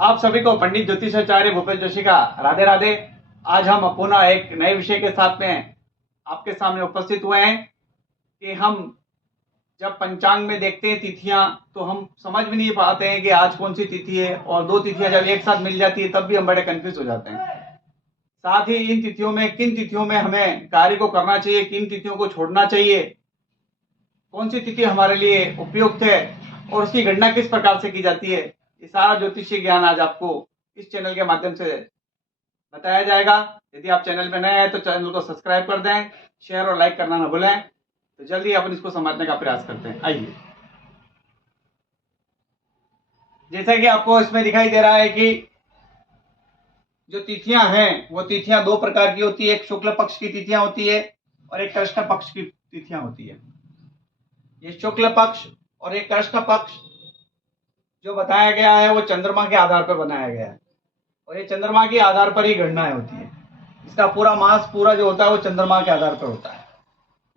आप सभी को पंडित ज्योतिषाचार्य भूपेश जोशी का राधे राधे। आज हम पुनः एक नए विषय के साथ में आपके सामने उपस्थित हुए हैं कि हम जब पंचांग में देखते हैं तिथियां, तो हम समझ भी नहीं पाते हैं कि आज कौन सी तिथि है, और दो तिथियां जब एक साथ मिल जाती है तब भी हम बड़े कंफ्यूज हो जाते हैं। साथ ही इन तिथियों में किन तिथियों में हमें कार्य को करना चाहिए, किन तिथियों को छोड़ना चाहिए, कौन सी तिथि हमारे लिए उपयुक्त है और उसकी गणना किस प्रकार से की जाती है, ये सारा ज्योतिषीय ज्ञान आज आपको इस चैनल के माध्यम से बताया जाएगा। यदि आप चैनल में नए हैं तो चैनल को सब्सक्राइब कर दें, शेयर और लाइक करना ना भूलें। तो जल्दी अपन इसको समझने का प्रयास करते हैं। आइए, जैसा कि आपको इसमें दिखाई दे रहा है कि जो तिथियां हैं वो तिथियां दो प्रकार की होती है। एक शुक्ल पक्ष की तिथियां होती है और एक कृष्ण पक्ष की तिथियां होती है। ये शुक्ल पक्ष और एक कृष्ण पक्ष जो बताया गया है वो चंद्रमा के आधार पर बनाया गया है, और ये चंद्रमा के आधार पर ही गणनाएं होती है। इसका पूरा मास पूरा जो होता है वो चंद्रमा के आधार पर होता है।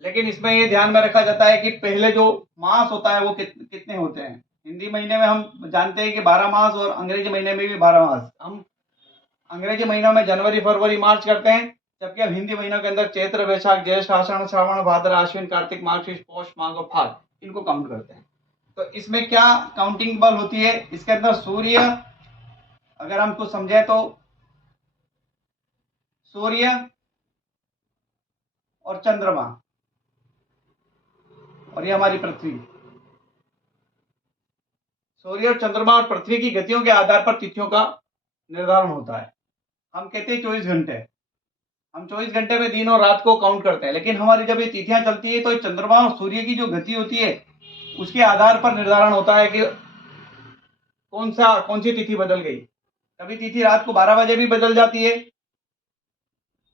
लेकिन इसमें ये ध्यान में रखा जाता है कि पहले जो मास होता है वो कितने होते हैं। हिंदी महीने में हम जानते हैं कि 12 मास, और अंग्रेजी महीने में भी 12 मास। हम अंग्रेजी महीनों में जनवरी फरवरी मार्च करते हैं, जबकि हम हिंदी महीनों के अंदर चैत्र वैशाख ज्येष्ठ आषाढ़ श्रावण भाद्र आश्विन कार्तिक मार्गशीर्ष पौष माघ और फाग इनको काउंट करते हैं। तो इसमें क्या काउंटिंग बल होती है, इसके अंदर सूर्य, अगर हम कुछ समझे तो सूर्य और चंद्रमा और ये हमारी पृथ्वी। सूर्य और चंद्रमा और पृथ्वी की गतियों के आधार पर तिथियों का निर्धारण होता है। हम कहते हैं 24 घंटे, हम 24 घंटे में दिन और रात को काउंट करते हैं, लेकिन हमारी जब ये तिथियां चलती है तो चंद्रमा और सूर्य की जो गति होती है उसके आधार पर निर्धारण होता है कि कौन सी तिथि बदल गई। कभी तिथि रात को 12 बजे भी बदल जाती है,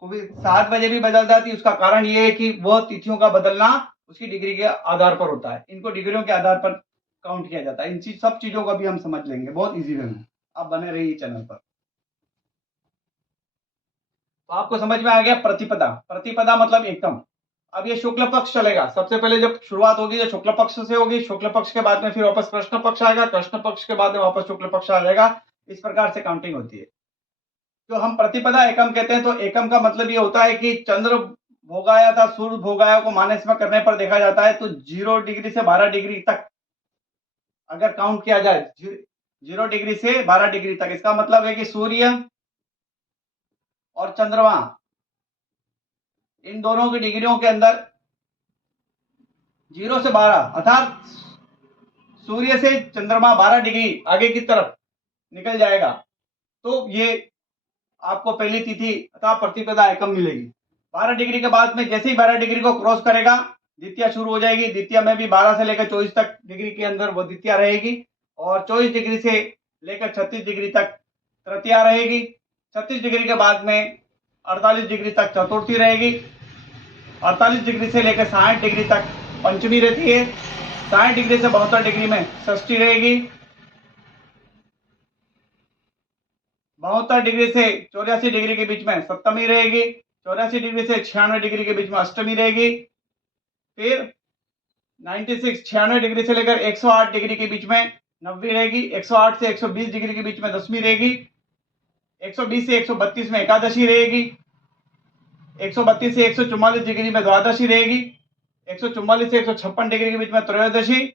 कभी 7 बजे भी बदल जाती है। उसका कारण ये है कि वह तिथियों का बदलना उसकी डिग्री के आधार पर होता है। इनको डिग्रियों के आधार पर काउंट किया जाता है। इन सब चीजों को भी हम समझ लेंगे बहुत इजी वे में। आप बने रहिए चैनल पर। तो आपको समझ में आ गया प्रतिपदा। प्रतिपदा मतलब एकम। अब ये शुक्ल पक्ष चलेगा। सबसे पहले जब शुरुआत होगी तो शुक्ल पक्ष से होगी, शुक्ल पक्ष के बाद में फिर वापस कृष्ण पक्ष आएगा, कृष्ण पक्ष के बाद में वापस शुक्ल पक्ष आ जाएगा। इस प्रकार से काउंटिंग होती है। जो हम प्रतिपदा एकम कहते हैं, तो एकम का मतलब ये होता है कि चंद्र भोगाया था, सूर्य भोगाया को माइनस में करने पर देखा जाता है तो 0 डिग्री से 12 डिग्री तक अगर काउंट किया जाए, 0 डिग्री से 12 डिग्री तक, इसका मतलब है कि सूर्य और चंद्रमा इन दोनों की डिग्रियों के अंदर 0 से 12 अर्थात सूर्य से चंद्रमा 12 डिग्री आगे की तरफ निकल जाएगा तो ये आपको पहली तिथि अर्थात प्रतिपदा एकम मिलेगी। 12 डिग्री के बाद में जैसे ही 12 डिग्री को क्रॉस करेगा द्वितीया शुरू हो जाएगी। द्वितीया में भी 12 से लेकर 24 तक डिग्री के अंदर वो द्वितीया रहेगी, और 24 डिग्री से लेकर 36 डिग्री तक तृतीया रहेगी। 36 डिग्री के बाद में 48 डिग्री तक चतुर्थी रहेगी। 48 डिग्री से लेकर 60 डिग्री तक पंचमी रहती है। 60 डिग्री से 72 डिग्री में षष्ठी रहेगी। 72 डिग्री से 84 डिग्री के बीच में सप्तमी रहेगी। 84 डिग्री से 96 डिग्री के बीच में अष्टमी रहेगी। फिर 96 डिग्री से लेकर 108 डिग्री के बीच में नवमी रहेगी। 108 से 120 डिग्री के बीच में दसवीं रहेगी। 120 से 132 में एकादशी रहेगी। 132 से 144 डिग्री में द्वादशी रहेगी। 144 से 156 डिग्री के बीच में त्रयोदशी,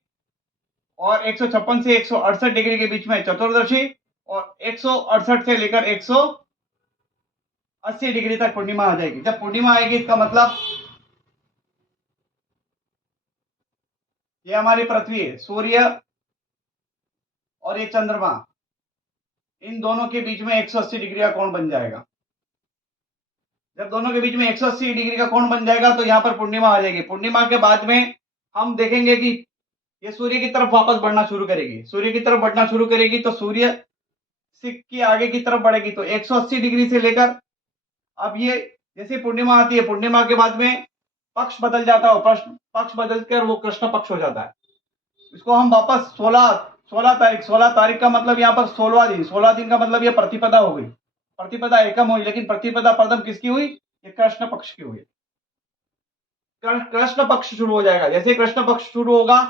और 156 से 168 डिग्री के बीच में चतुर्दशी, और 168 से लेकर 180 डिग्री तक पूर्णिमा आ जाएगी। जब पूर्णिमा आएगी इसका मतलब ये हमारी पृथ्वी है, सूर्य और ये चंद्रमा, इन दोनों के बीच में 180 डिग्री का कोण बन जाएगा। जब दोनों के बीच में 180 डिग्री का कोण बन जाएगा तो यहाँ पर पूर्णिमा आ जाएगी। पूर्णिमा के बाद में हम देखेंगे कि ये सूर्य की तरफ वापस बढ़ना शुरू करेगी। सूर्य की तरफ बढ़ना शुरू करेगी तो सूर्य की आगे की तरफ बढ़ेगी तो 180 डिग्री से लेकर, अब ये जैसे पूर्णिमा आती है, पूर्णिमा के बाद में पक्ष बदल जाता है, पक्ष बदल कर वो कृष्ण पक्ष हो जाता है। इसको हम वापस 16 तारीख का मतलब यहाँ पर 16वां दिन, 16 दिन का मतलब ये प्रतिपदा हो गई, प्रतिपदा एकम हुई। लेकिन प्रतिपदा प्रथम किसकी हुई? ये कृष्ण पक्ष की हुई। कृष्ण पक्ष शुरू हो जाएगा। जैसे कृष्ण पक्ष शुरू होगा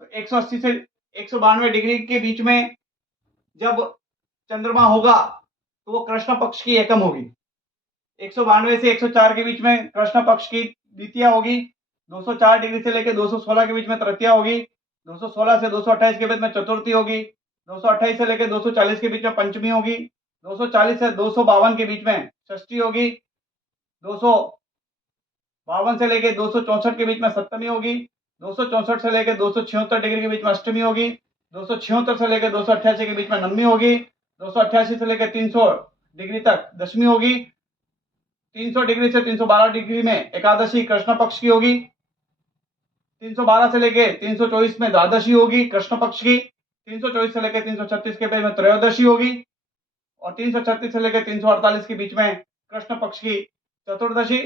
तो 180 से 192 डिग्री के बीच में जब चंद्रमा होगा तो वो कृष्ण पक्ष की एकम होगी। 192 से 104 के बीच में कृष्ण पक्ष की द्वितीया होगी। 204 डिग्री से लेकर 216 के बीच में तृतीया होगी। 216 से 228 के बीच में चतुर्थी होगी। 228 से लेकर 240 के बीच में पंचमी होगी। 240 से 252 के बीच में षष्ठी होगी। 252 से लेकर 264 के बीच में सप्तमी होगी। 264 से लेकर 276 डिग्री के बीच में अष्टमी होगी। 276 से लेकर 288 के बीच में नवमी होगी। 288 से लेकर 300 डिग्री तक दशमी होगी। 300 डिग्री से 312 डिग्री में एकादशी कृष्ण पक्ष की होगी। 312 से लेकर 324 में द्वादशी होगी कृष्ण पक्ष की। 324 से लेकर 336 के बीच में त्रयोदशी होगी और 336 से लेकर 348 के बीच में कृष्ण पक्ष की चतुर्दशी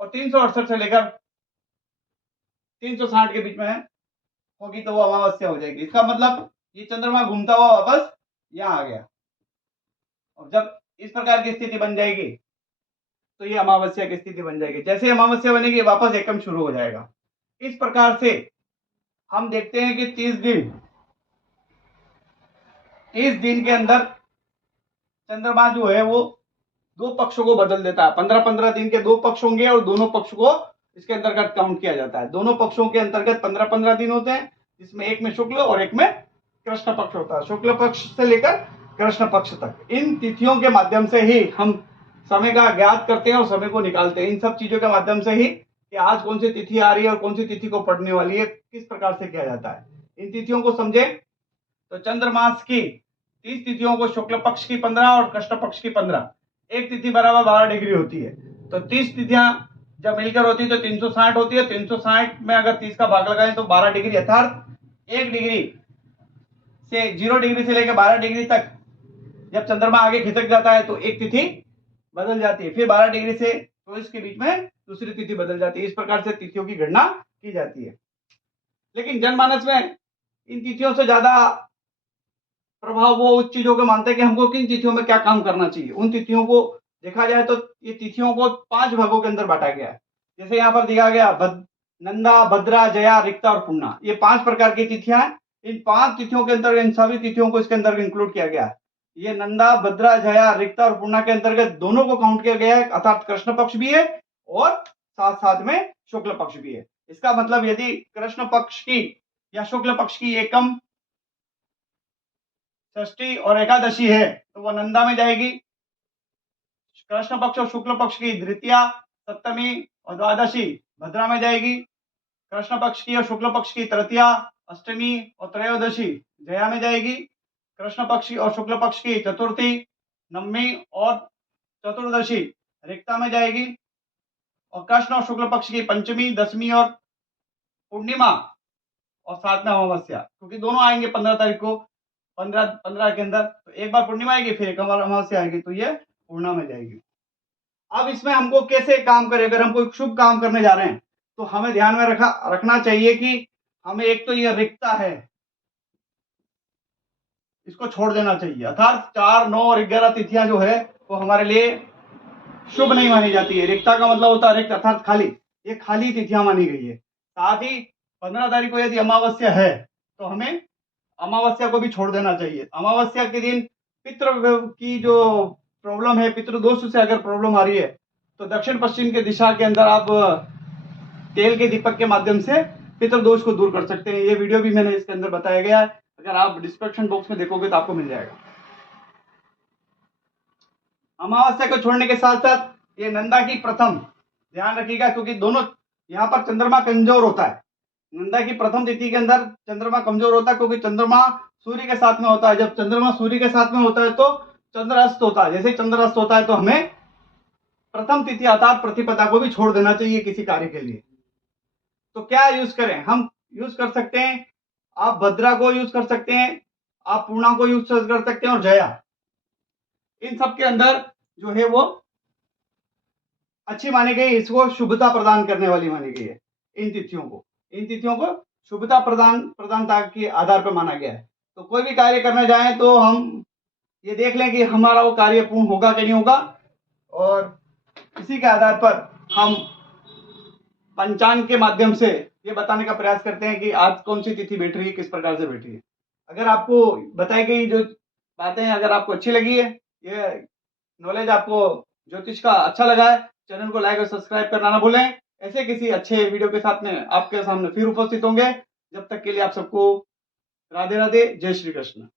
और 368 से लेकर 360 के बीच में होगी तो वो अमावस्या हो जाएगी। इसका मतलब ये चंद्रमा घूमता हुआ वापस यहाँ आ गया और जब इस प्रकार की स्थिति बन जाएगी तो ये अमावस्या की स्थिति बन जाएगी। जैसे अमावस्या बनेगी वापस एकम शुरू हो जाएगा। इस प्रकार से हम देखते हैं कि 30 दिन के अंदर चंद्रमा जो है वो दो पक्षों को बदल देता है। 15-15 दिन के दो पक्ष होंगे और दोनों पक्ष को इसके अंतर्गत काउंट किया जाता है। दोनों पक्षों के अंतर्गत 15-15 दिन होते हैं जिसमें एक में शुक्ल और एक में कृष्ण पक्ष होता है। शुक्ल पक्ष से लेकर कृष्ण पक्ष तक इन तिथियों के माध्यम से ही हम समय का ज्ञात करते हैं और समय को निकालते हैं। इन सब चीजों के माध्यम से ही कि आज कौन सी तिथि आ रही है और कौन सी तिथि को पढ़ने वाली है, किस प्रकार से किया जाता है। इन तिथियों को समझे तो चंद्रमास की 30 तिथियों को शुक्ल पक्ष की 15 और कृष्ण पक्ष की 15, एक तिथि बराबर 12 डिग्री होती है। तो 30 तिथियां जब मिलकर होती है तो 360 होती है। 360 में अगर 30 का भाग लगाएं तो 12 डिग्री, अर्थात 1 डिग्री से 0 डिग्री से लेकर 12 डिग्री तक जब चंद्रमा आगे खिसक जाता है तो एक तिथि बदल जाती है। फिर 12 डिग्री से 24 के बीच में दूसरी तिथि बदल जाती है। इस प्रकार से तिथियों की गणना की जाती है। लेकिन जनमानस में इन तिथियों से ज्यादा प्रभाव वो उस चीजों को मानते हैं कि हमको किन तिथियों में क्या काम करना चाहिए। उन तिथियों को देखा जाए तो ये तिथियों को 5 भागों के अंदर बांटा गया है। जैसे यहाँ पर दिखा गया नंदा, भद्रा, जया, रिक्ता और पूर्णा, ये 5 प्रकार की तिथियां हैं। इन 5 तिथियों के अंदर इन सभी तिथियों को इसके अंदर इंक्लूड किया गया है। ये नंदा, भद्रा, जया, रिक्ता और पूर्णा के अंतर्गत दोनों को काउंट किया गया है, अर्थात कृष्ण पक्ष भी है और साथ साथ में शुक्ल पक्ष भी है। इसका मतलब यदि कृष्ण पक्ष की या शुक्ल पक्ष की एकम, षष्ठी और एकादशी है तो वह नंदा में जाएगी। कृष्ण पक्ष और शुक्ल पक्ष की द्वितीया, सप्तमी और द्वादशी भद्रा में जाएगी। कृष्ण पक्ष की और शुक्ल पक्ष की तृतीया, अष्टमी और त्रयोदशी जया में जाएगी। कृष्ण पक्ष और शुक्ल पक्ष की चतुर्थी, नवमी और चतुर्दशी रिक्ता में जाएगी। और कृष्ण और शुक्ल पक्ष की पंचमी, दसवीं और पूर्णिमा और साथ में अमावस्या, क्योंकि दोनों आएंगे 15 तारीख को, 15 के अंदर। तो एक बार पूर्णिमा आएगी फिर एक बार अमावस्या आएगी, तो ये पूर्णा में जाएगी। अब इसमें हमको कैसे काम करें, अगर हम कोई शुभ काम करने जा रहे हैं तो हमें ध्यान में रखना चाहिए कि हमें एक तो ये रिक्ता है, इसको छोड़ देना चाहिए। अर्थात 4, 9 और 11 तिथियां जो है वो हमारे लिए शुभ नहीं मानी जाती है। रिक्ता का मतलब होता है रिक्त अर्थात खाली, ये खाली तिथियां मानी गई है। साथ ही 15 तारीख को यदि अमावस्या है तो हमें अमावस्या को भी छोड़ देना चाहिए। अमावस्या के दिन पितृ की जो प्रॉब्लम है, पितृदोष से अगर प्रॉब्लम आ रही है तो दक्षिण पश्चिम के दिशा के अंदर आप तेल के दीपक के माध्यम से पितृदोष को दूर कर सकते हैं। ये वीडियो भी मैंने इसके अंदर बताया गया है, अगर आप डिस्क्रिप्शन बॉक्स में देखोगे तो आपको मिल जाएगा। अमावस्या को छोड़ने के साथ साथ ये नंदा की प्रथम ध्यान रखिएगा, क्योंकि दोनों यहाँ पर चंद्रमा कमजोर होता है। नंदा की प्रथम तिथि के अंदर चंद्रमा कमजोर होता है, क्योंकि चंद्रमा सूर्य के साथ में होता है। जब चंद्रमा सूर्य के साथ में होता है तो चंद्र अस्त होता है। जैसे चंद्र अस्त होता है तो हमें प्रथम तिथि अर्थात प्रतिपदा को भी छोड़ देना चाहिए किसी कार्य के लिए। तो क्या यूज करें, हम यूज कर सकते हैं, आप भद्रा को यूज कर सकते हैं, आप पूर्णा को यूज कर सकते हैं और जया, इन सब के अंदर जो है वो अच्छी मानी गई, इसको शुभता प्रदान करने वाली मानी गई है। इन तिथियों को शुभता प्रदानता के आधार पर माना गया है। तो कोई भी कार्य करने जाए तो हम ये देख लें कि हमारा वो कार्य पूर्ण होगा कि नहीं होगा, और इसी के आधार पर हम पंचांग के माध्यम से ये बताने का प्रयास करते हैं कि आज कौन सी तिथि बैठ रही है, किस प्रकार से बैठ रही है। अगर आपको बताई गई जो बातें अगर आपको अच्छी लगी है, ये नॉलेज आपको ज्योतिष का अच्छा लगा है, चैनल को लाइक और सब्सक्राइब करना ना भूलें। ऐसे किसी अच्छे वीडियो के साथ में आपके सामने फिर उपस्थित होंगे। जब तक के लिए आप सबको राधे राधे, जय श्री कृष्ण।